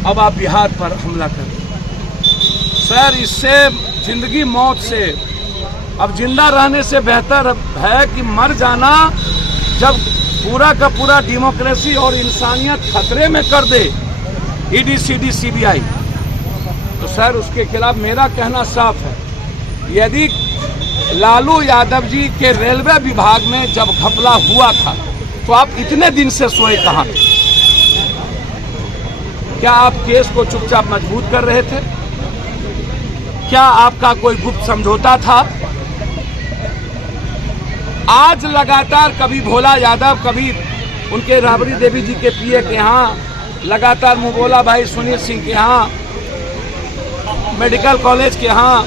अब आप बिहार पर हमला कर रहे हैं सर। इससे जिंदगी मौत से, अब जिंदा रहने से बेहतर है कि मर जाना। जब पूरा का पूरा डेमोक्रेसी और इंसानियत खतरे में कर दे ईडी, सीडी, सीबीआई, तो सर उसके खिलाफ मेरा कहना साफ है। यदि लालू यादव जी के रेलवे विभाग में जब घपला हुआ था तो आप इतने दिन से सोए कहाँ थे? क्या आप केस को चुपचाप मजबूत कर रहे थे? क्या आपका कोई गुप्त समझौता था? आज लगातार कभी भोला यादव, कभी उनके राबड़ी देवी जी के पीए के यहाँ, लगातार मुबोला भाई सुनील सिंह के यहाँ, मेडिकल कॉलेज के यहाँ,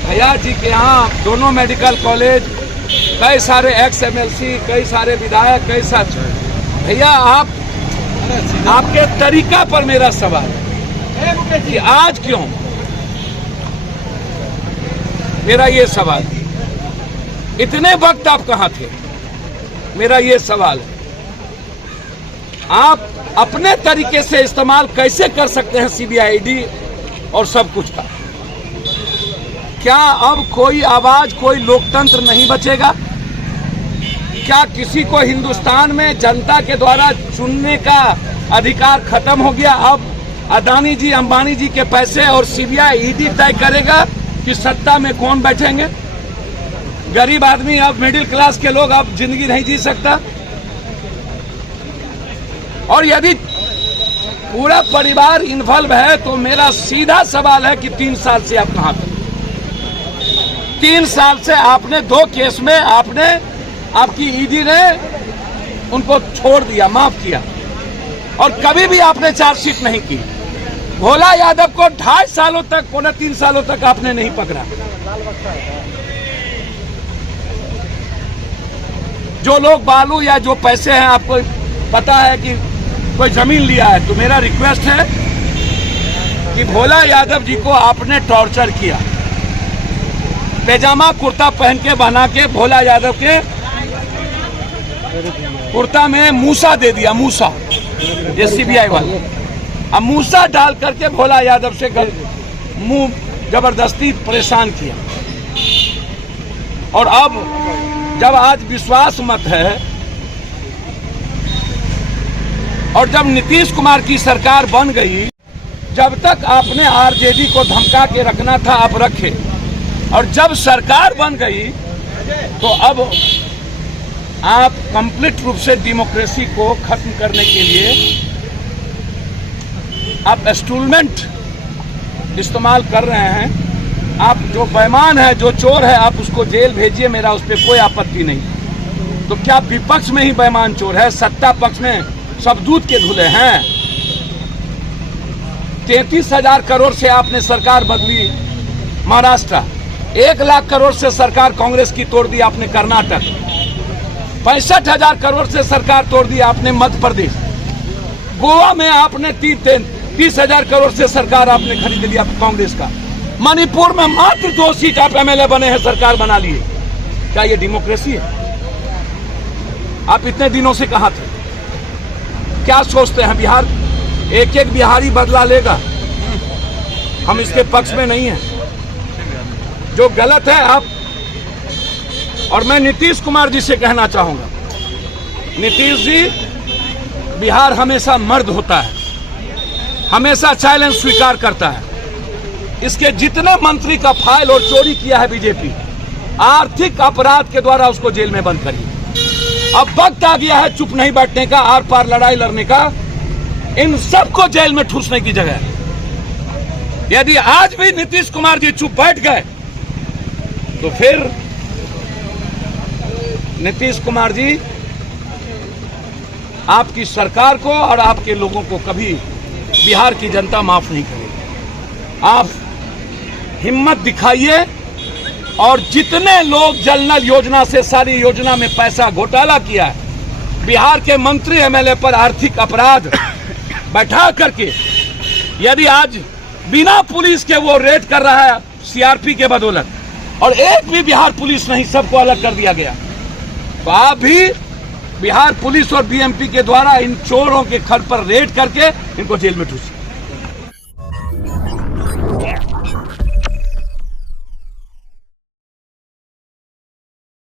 भैया जी के यहाँ, दोनों मेडिकल कॉलेज, कई सारे एक्स एमएलसी, कई सारे विधायक, कई सारे भैया, आपके तरीका पर मेरा सवाल है कि आज क्यों? मेरा ये सवाल, इतने वक्त आप कहां थे? मेरा ये सवाल है। आप अपने तरीके से इस्तेमाल कैसे कर सकते हैं सीबीआई और सब कुछ का? क्या अब कोई आवाज, कोई लोकतंत्र नहीं बचेगा? क्या किसी को हिंदुस्तान में जनता के द्वारा चुनने का अधिकार खत्म हो गया? अब अदानी जी, अंबानी जी के पैसे और सीबीआई, ईडी तय करेगा कि सत्ता में कौन बैठेंगे? गरीब आदमी, अब मिडिल क्लास के लोग अब जिंदगी नहीं जी सकता। और यदि पूरा परिवार इन्वॉल्व है तो मेरा सीधा सवाल है कि 3 साल से आप कहां थे? 3 साल से आपने 2 केस में आपकी ईडी ने उनको छोड़ दिया, माफ किया, और कभी भी आपने चार्जशीट नहीं की। भोला यादव को 2.5 सालों तक, 3 सालों तक आपने नहीं पकड़ा। जो लोग बालू या जो पैसे हैं, आपको पता है कि कोई जमीन लिया है, तो मेरा रिक्वेस्ट है कि भोला यादव जी को आपने टॉर्चर किया। पैजामा कुर्ता पहन के बना के भोला यादव के कुर्ता में मूसा दे दिया, मूसा, ये सीबीआई वाले। अब मूसा डाल करके भोला यादव से मुंह जबरदस्ती परेशान किया। और अब जब आज विश्वास मत है और जब नीतीश कुमार की सरकार बन गई, जब तक आपने आरजेडी को धमका के रखना था आप रखे, और जब सरकार बन गई तो अब आप कंप्लीट रूप से डेमोक्रेसी को खत्म करने के लिए आप इंस्ट्रूमेंट इस्तेमाल कर रहे हैं। आप जो बेईमान है, जो चोर है, आप उसको जेल भेजिए, मेरा उस पर कोई आपत्ति नहीं। तो क्या विपक्ष में ही बेईमान चोर है? सत्ता पक्ष में सब दूध के धुले हैं। 33,000 करोड़ से आपने सरकार बदली महाराष्ट्र, 1 लाख करोड़ से सरकार कांग्रेस की तोड़ दी आपने कर्नाटक, 65,000 करोड़ से सरकार तोड़ दी आपने मध्य प्रदेश, गोवा में आपने 30,000 करोड़ से सरकार आपने खरीद लिया कांग्रेस का, मणिपुर में मात्र 2 सीट आप एमएलए बने हैं, सरकार बना लिए। क्या ये डेमोक्रेसी है? आप इतने दिनों से कहां थे? क्या सोचते हैं बिहार एक बिहारी बदला लेगा? हम इसके पक्ष में नहीं हैं। जो गलत है आप, और मैं नीतीश कुमार जी से कहना चाहूंगा, नीतीश जी, बिहार हमेशा मर्द होता है, हमेशा चैलेंज स्वीकार करता है। इसके जितने मंत्री का फाइल और चोरी किया है बीजेपी, आर्थिक अपराध के द्वारा उसको जेल में बंद करिए। अब वक्त आ गया है चुप नहीं बैठने का, आर पार लड़ाई लड़ने का। इन सबको जेल में ठूसने की जगह, यदि आज भी नीतीश कुमार जी चुप बैठ गए तो फिर नीतीश कुमार जी आपकी सरकार को और आपके लोगों को कभी बिहार की जनता माफ नहीं करेगी। आप हिम्मत दिखाइए, और जितने लोग जल नल योजना से सारी योजना में पैसा घोटाला किया है, बिहार के मंत्री एमएलए पर आर्थिक अपराध बैठा करके, यदि आज बिना पुलिस के वो रेड कर रहा है सीआरपी के बदौलत, और एक भी बिहार पुलिस नहीं, सबको अलग कर दिया गया। तो आप भी बिहार पुलिस और बीएमपी के द्वारा इन चोरों के घर पर रेड करके इनको जेल में ठूसिए।